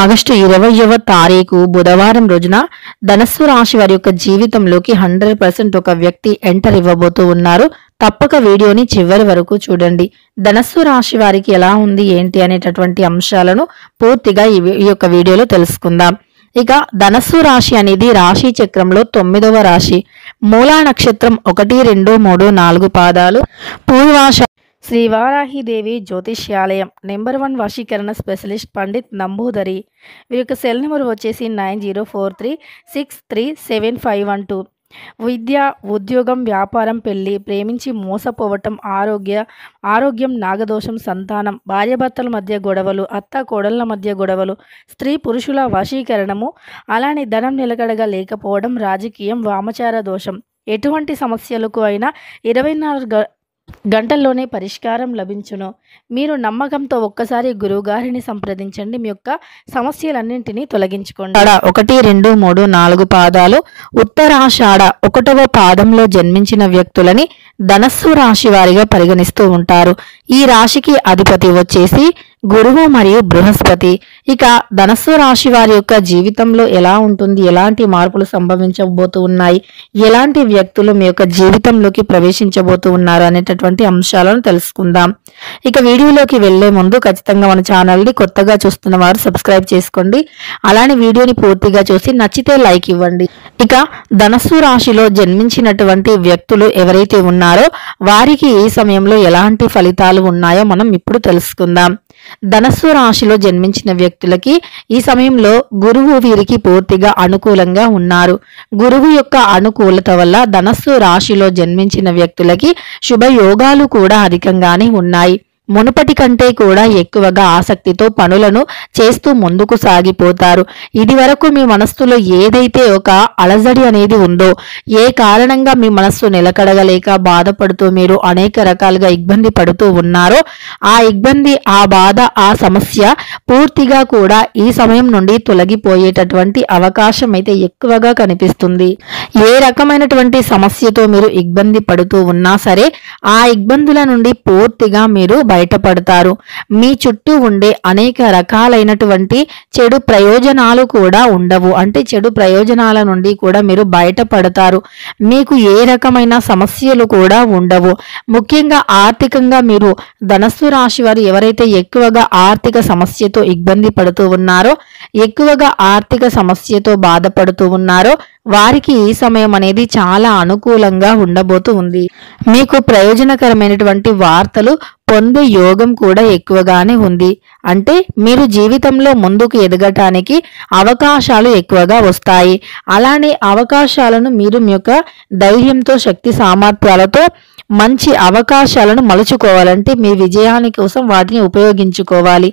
August 20వ తారీఖు బుధవారం రోజున ధనస్సు రాశి వారి యొక్క జీవితంలోకి 100% ఒక వ్యక్తి ఎంటర్ ఇవ్వబోతూ ఉన్నారు. తప్పక వీడియోని చివరి వరకు చూడండి. ధనస్సు రాశి వారికి ఎలా ఉంది ఏంటి అనేటటువంటి అంశాలను పూర్తిగా ఈ యొక్క వీడియోలో తెలుసుకుందాం. ఇక ధనస్సు రాశి అనేది రాశి చక్రంలో 9వ రాశి. మూలా నక్షత్రం 1, 2, 3, 4 పాదాలు. పూర్వాష శ్రీ వారాహిదేవి జ్యోతిష్యాలయం నెంబర్ 1 వశీకరణ స్పెషలిస్ట్ పండిత్ నంబూదరి. వీరి యొక్క సెల్ నెంబర్ వచ్చేసి 9043637512. విద్య, ఉద్యోగం, వ్యాపారం, పెళ్లి, ప్రేమించి మోసపోవటం, ఆరోగ్యం, నాగదోషం, సంతానం, భార్యాభర్తల మధ్య గొడవలు, అత్త కోడళ్ల మధ్య గొడవలు, స్త్రీ పురుషుల వశీకరణము, అలానే ధనం నిలకడగా లేకపోవడం, రాజకీయం, వామచార దోషం, ఎటువంటి సమస్యలకు అయినా 24 గంటల్లోనే పరిష్కారం లభించును. మీరు నమ్మకంతో ఒక్కసారి గురువుగారిని సంప్రదించండి. మీ యొక్క సమస్యలన్నింటినీ తొలగించుకోండి. 1, 2, 3, 4 పాదాలు. ఉత్తరాషాఢ 1వ పాదంలో జన్మించిన వ్యక్తులని ధనస్సు రాశి వారిగా పరిగణిస్తూ ఉంటారు. ఈ రాశికి అధిపతి వచ్చేసి గురువు మరియు బృహస్పతి. ఇక ధనస్సు రాశి వారి యొక్క జీవితంలో ఎలా ఉంటుంది, ఎలాంటి మార్పులు సంభవించబోతూ ఉన్నాయి, ఎలాంటి వ్యక్తులు మీ యొక్క జీవితంలోకి ప్రవేశించబోతూ ఉన్నారు అనేటటువంటి అంశాలను తెలుసుకుందాం. ఇక వీడియోలోకి వెళ్లే ముందు ఖచ్చితంగా మన ఛానల్ని కొత్తగా చూస్తున్న వారు సబ్స్క్రైబ్ చేసుకోండి. అలానే వీడియోని పూర్తిగా చూసి నచ్చితే లైక్ ఇవ్వండి. ఇక ధనస్సు రాశిలో జన్మించినటువంటి వ్యక్తులు ఎవరైతే ఉన్నారో వారికి ఈ సమయంలో ఎలాంటి ఫలితాలు ఉన్నాయో మనం ఇప్పుడు తెలుసుకుందాం. ధనస్సు రాశిలో జన్మించిన వ్యక్తులకి ఈ సమయంలో గురువు వీరికి పూర్తిగా అనుకూలంగా ఉన్నారు. గురువు యొక్క అనుకూలత వల్ల ధనస్సు రాశిలో జన్మించిన వ్యక్తులకి శుభయోగాలు కూడా అధికంగానే ఉన్నాయి. మునుపటి కంటే కూడా ఎక్కువగా ఆసక్తితో పనులను చేస్తూ ముందుకు సాగిపోతారు. ఇది వరకు మీ మనస్సులో ఏదైతే ఒక అలజడి అనేది ఉందో, ఏ కారణంగా మీ మనస్సు నిలకడగలేక బాధపడుతూ మీరు అనేక రకాలుగా ఇబ్బంది పడుతూ ఉన్నారో ఆ ఇబ్బంది, ఆ బాధ, ఆ సమస్య పూర్తిగా కూడా ఈ సమయం నుండి తొలగిపోయేటటువంటి అవకాశం అయితే ఎక్కువగా కనిపిస్తుంది. ఏ రకమైనటువంటి సమస్యతో మీరు ఇబ్బంది పడుతూ ఉన్నా సరే ఆ ఇబ్బందుల నుండి పూర్తిగా మీరు బయటపడతారు. మీ చుట్టూ ఉండే అనేక రకాలైనటువంటి చెడు ప్రయోజనాలు కూడా ఉండవు. అంటే చెడు ప్రయోజనాల నుండి కూడా మీరు బయటపడతారు. మీకు ఏ రకమైన సమస్యలు కూడా ఉండవు. ముఖ్యంగా ఆర్థికంగా మీరు ధనస్సు రాశి వారు ఎవరైతే ఎక్కువగా ఆర్థిక సమస్యతో ఇబ్బంది పడుతూ ఉన్నారో, ఎక్కువగా ఆర్థిక సమస్యతో బాధపడుతూ ఉన్నారో వారికి ఈ సమయం అనేది చాలా అనుకూలంగా ఉండబోతూ ఉంది. మీకు ప్రయోజనకరమైనటువంటి వార్తలు పొందే యోగం కూడా ఎక్కువగానే ఉంది. అంటే మీరు జీవితంలో ముందుకు ఎదగటానికి అవకాశాలు ఎక్కువగా వస్తాయి. అలానే అవకాశాలను మీరు మీ యొక్క ధైర్యంతో, శక్తి సామర్థ్యాలతో మంచి అవకాశాలను మలుచుకోవాలంటే మీ విజయాని కోసం వాటిని ఉపయోగించుకోవాలి.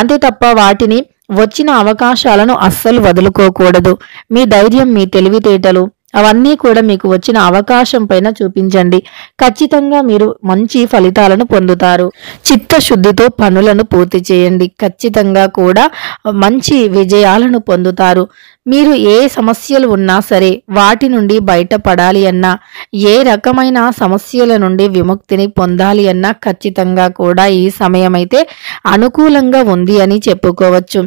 అంతే తప్ప వాటిని వచ్చిన అవకాశాలను అస్సలు వదులుకోకూడదు. మీ ధైర్యం, మీ తెలివితేటలు అవన్నీ కూడా మీకు వచ్చిన అవకాశం పైన చూపించండి. ఖచ్చితంగా మీరు మంచి ఫలితాలను పొందుతారు. చిత్తశుద్ధితో పనులను పూర్తి చేయండి. ఖచ్చితంగా కూడా మంచి విజయాలను పొందుతారు. మీరు ఏ సమస్యలు ఉన్నా సరే వాటి నుండి బయటపడాలి అన్నా, ఏ రకమైన సమస్యల నుండి విముక్తిని పొందాలి అన్నా ఖచ్చితంగా కూడా ఈ సమయం అయితే అనుకూలంగా ఉంది అని చెప్పుకోవచ్చు.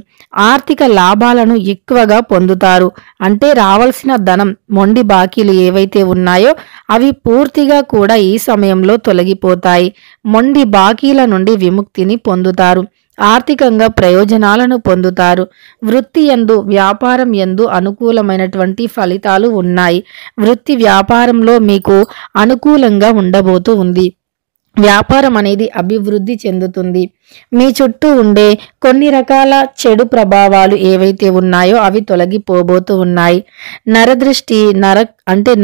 ఆర్థిక లాభాలను ఎక్కువగా పొందుతారు. అంటే రావాల్సిన ధనం, మొండి బాకీలు ఏవైతే ఉన్నాయో అవి పూర్తిగా కూడా ఈ సమయంలో తొలగిపోతాయి. మొండి బాకీల నుండి విముక్తిని పొందుతారు. ఆర్థికంగా ప్రయోజనాలను పొందుతారు. వృత్తి యందు, వ్యాపారం యందు అనుకూలమైనటువంటి ఫలితాలు ఉన్నాయి. వృత్తి వ్యాపారంలో మీకు అనుకూలంగా ఉండబోతూ ఉంది. వ్యాపారం అనేది అభివృద్ధి చెందుతుంది. మీ చుట్టూ ఉండే కొన్ని రకాల చెడు ప్రభావాలు ఏవైతే ఉన్నాయో అవి తొలగిపోబోతూ ఉన్నాయి. నరదృష్టి,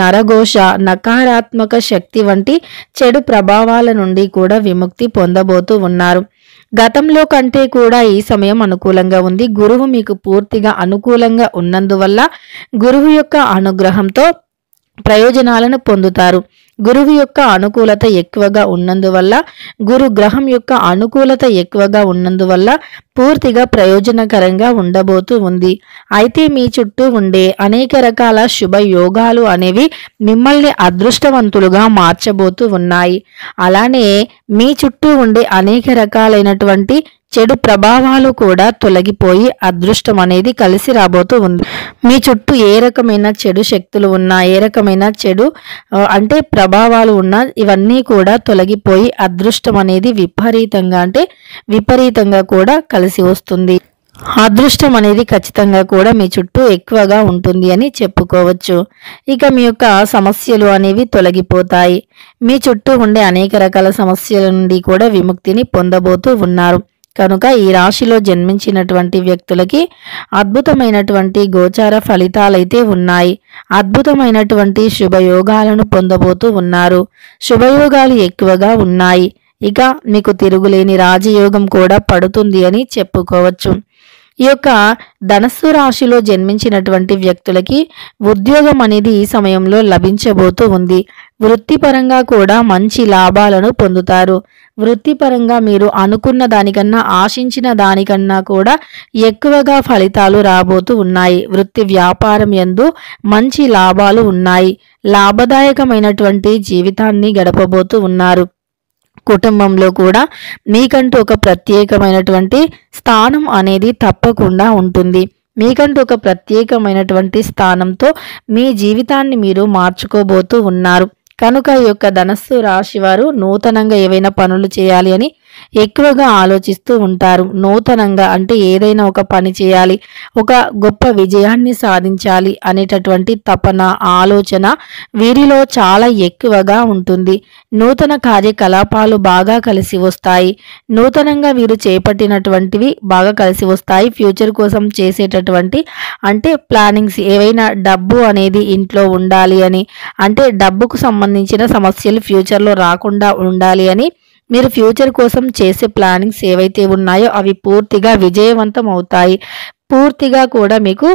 నరఘోష, నకారాత్మక శక్తి వంటి చెడు ప్రభావాల నుండి కూడా విముక్తి పొందబోతూ ఉన్నారు. గతంలో కంటే కూడా ఈ సమయం అనుకూలంగా ఉంది. గురువు మీకు పూర్తిగా అనుకూలంగా ఉన్నందువల్ల గురువు యొక్క అనుగ్రహంతో ప్రయోజనాలను పొందుతారు. గురువు యొక్క అనుకూలత ఎక్కువగా ఉన్నందువల్ల, గురు గ్రహం యొక్క అనుకూలత ఎక్కువగా ఉన్నందువల్ల పూర్తిగా ప్రయోజనకరంగా ఉండబోతూ ఉంది. అయితే మీ చుట్టూ ఉండే అనేక రకాల శుభ యోగాలు అనేవి మిమ్మల్ని అదృష్టవంతులుగా మార్చబోతూ ఉన్నాయి. అలానే మీ చుట్టూ ఉండే అనేక రకాలైనటువంటి చెడు ప్రభావాలు కూడా తొలగిపోయి అదృష్టం అనేది కలిసి రాబోతూ ఉంది. మీ చుట్టూ ఏ రకమైన చెడు శక్తులు ఉన్నా, ఏ రకమైన చెడు అంటే ప్రభావాలు ఉన్నా ఇవన్నీ కూడా తొలగిపోయి అదృష్టం అనేది విపరీతంగా కూడా కలిసి వస్తుంది. అదృష్టం అనేది ఖచ్చితంగా కూడా మీ చుట్టూ ఎక్కువగా ఉంటుంది అని చెప్పుకోవచ్చు. ఇక మీ యొక్క సమస్యలు అనేవి తొలగిపోతాయి. మీ చుట్టూ ఉండే అనేక రకాల సమస్యల నుండి కూడా విముక్తిని పొందబోతూ ఉన్నారు. కనుక ఈ రాశిలో జన్మించినటువంటి వ్యక్తులకి అద్భుతమైనటువంటి గోచార ఫలితాలైతే ఉన్నాయి. అద్భుతమైనటువంటి శుభయోగాలను పొందబోతూ ఉన్నారు. శుభయోగాలు ఎక్కువగా ఉన్నాయి. ఇక మీకు తిరుగులేని రాజయోగం కూడా పడుతుంది అని చెప్పుకోవచ్చు. ఈ యొక్క ధనస్సు రాశిలో జన్మించినటువంటి వ్యక్తులకి ఉద్యోగం అనేది ఈ సమయంలో లభించబోతూ ఉంది. వృత్తిపరంగా కూడా మంచి లాభాలను పొందుతారు. వృత్తిపరంగా మీరు అనుకున్న దానికన్నా, ఆశించిన దానికన్నా కూడా ఎక్కువగా ఫలితాలు రాబోతూ ఉన్నాయి. వృత్తి వ్యాపారం యందు మంచి లాభాలు ఉన్నాయి. లాభదాయకమైనటువంటి జీవితాన్ని గడపబోతూ ఉన్నారు. కుటుంబంలో కూడా మీకంటూ ఒక ప్రత్యేకమైనటువంటి స్థానం అనేది తప్పకుండా ఉంటుంది. మీకంటూ ఒక ప్రత్యేకమైనటువంటి స్థానంతో మీ జీవితాన్ని మీరు మార్చుకోబోతూ ఉన్నారు. కనుక ఈ యొక్క ధనస్సు రాశి వారు నూతనంగా ఏవైనా పనులు చేయాలి అని ఎక్కువగా ఆలోచిస్తూ ఉంటారు. నూతనంగా అంటే ఏదైనా ఒక పని చేయాలి, ఒక గొప్ప విజయాన్ని సాధించాలి అనేటటువంటి తపన, ఆలోచన వీరిలో చాలా ఎక్కువగా ఉంటుంది. నూతన కార్యకలాపాలు బాగా కలిసి వస్తాయి. నూతనంగా వీరు చేపట్టినటువంటివి బాగా కలిసి వస్తాయి. ఫ్యూచర్ కోసం చేసేటటువంటి అంటే ప్లానింగ్స్, ఏవైనా డబ్బు అనేది ఇంట్లో ఉండాలి అని, అంటే డబ్బుకు సంబంధించిన సమస్యలు ఫ్యూచర్లో రాకుండా ఉండాలి అని మీరు ఫ్యూచర్ కోసం చేసే ప్లానింగ్స్ ఏవైతే ఉన్నాయో అవి పూర్తిగా విజయవంతం అవుతాయి. పూర్తిగా కూడా మీకు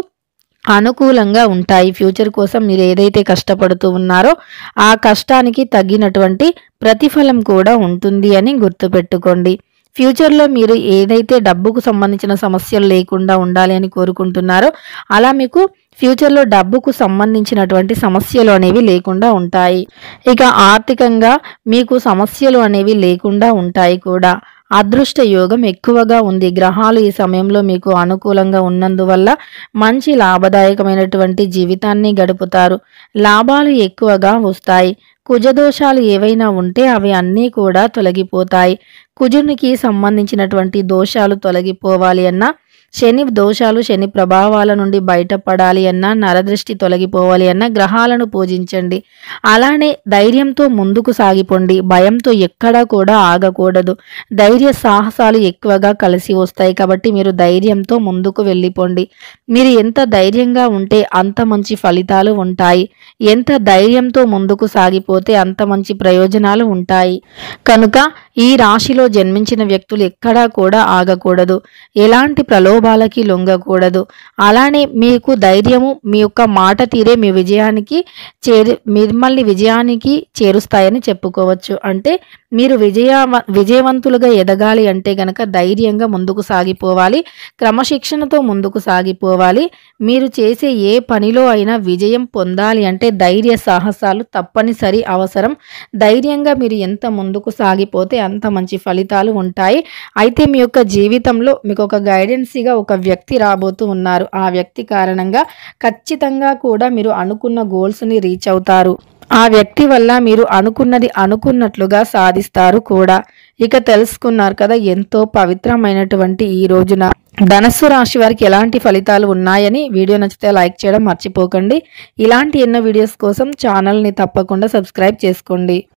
అనుకూలంగా ఉంటాయి. ఫ్యూచర్ కోసం మీరు ఏదైతే కష్టపడుతూ ఉన్నారో ఆ కష్టానికి తగినటువంటి ప్రతిఫలం కూడా ఉంటుంది అని గుర్తుపెట్టుకోండి. ఫ్యూచర్లో మీరు ఏదైతే డబ్బుకు సంబంధించిన సమస్యలు లేకుండా ఉండాలి అని కోరుకుంటున్నారో అలా మీకు ఫ్యూచర్లో డబ్బుకు సంబంధించినటువంటి సమస్యలు అనేవి లేకుండా ఉంటాయి. ఇక ఆర్థికంగా మీకు సమస్యలు అనేవి లేకుండా ఉంటాయి కూడా. అదృష్ట యోగం ఎక్కువగా ఉంది. గ్రహాలు ఈ సమయంలో మీకు అనుకూలంగా ఉన్నందువల్ల మంచి లాభదాయకమైనటువంటి జీవితాన్ని గడుపుతారు. లాభాలు ఎక్కువగా వస్తాయి. కుజదోషాలు ఏవైనా ఉంటే అవి అన్నీ కూడా తొలగిపోతాయి. కుజునికి సంబంధించినటువంటి దోషాలు తొలగిపోవాలి అన్నా, శని దోషాలు, శని ప్రభావాల నుండి బయటపడాలి అన్నా, నరదృష్టి తొలగిపోవాలి అన్నా గ్రహాలను పూజించండి. అలానే ధైర్యంతో ముందుకు సాగిపోండి. భయంతో ఎక్కడా కూడా ఆగకూడదు. ధైర్య సాహసాలు ఎక్కువగా కలిసి వస్తాయి కాబట్టి మీరు ధైర్యంతో ముందుకు వెళ్ళిపోండి. మీరు ఎంత ధైర్యంగా ఉంటే అంత మంచి ఫలితాలు ఉంటాయి. ఎంత ధైర్యంతో ముందుకు సాగిపోతే అంత మంచి ప్రయోజనాలు ఉంటాయి. కనుక ఈ రాశిలో జన్మించిన వ్యక్తులు ఎక్కడా కూడా ఆగకూడదు. ఎలాంటి ప్రలోభాలకి లొంగకూడదు. అలానే మీకు ధైర్యము, మీ యొక్క మాట తీరే మీ మిమ్మల్ని విజయానికి చేరుస్తాయని చెప్పుకోవచ్చు. అంటే మీరు విజయవంతులుగా ఎదగాలి అంటే గనక ధైర్యంగా ముందుకు సాగిపోవాలి. క్రమశిక్షణతో ముందుకు సాగిపోవాలి. మీరు చేసే ఏ పనిలో అయినా విజయం పొందాలి అంటే ధైర్య సాహసాలు తప్పనిసరి అవసరం. ధైర్యంగా మీరు ఎంత ముందుకు సాగిపోతే అంత మంచి ఫలితాలు ఉంటాయి. అయితే మీ యొక్క జీవితంలో మీకు ఒక గైడెన్సీగా ఒక వ్యక్తి రాబోతూ ఉన్నారు. ఆ వ్యక్తి కారణంగా ఖచ్చితంగా కూడా మీరు అనుకున్న గోల్స్ని రీచ్ అవుతారు. ఆ వ్యక్తి వల్ల మీరు అనుకున్నది అనుకున్నట్లుగా సాధిస్తారు కూడా. ఇక తెలుసుకున్నారు కదా ఎంతో పవిత్రమైనటువంటి ఈ రోజున ధనస్సు రాశి వారికి ఎలాంటి ఫలితాలు ఉన్నాయని. వీడియో నచ్చితే లైక్ చేయడం మర్చిపోకండి. ఇలాంటి ఎన్నో వీడియోస్ కోసం ఛానల్ని తప్పకుండా సబ్స్క్రైబ్ చేసుకోండి.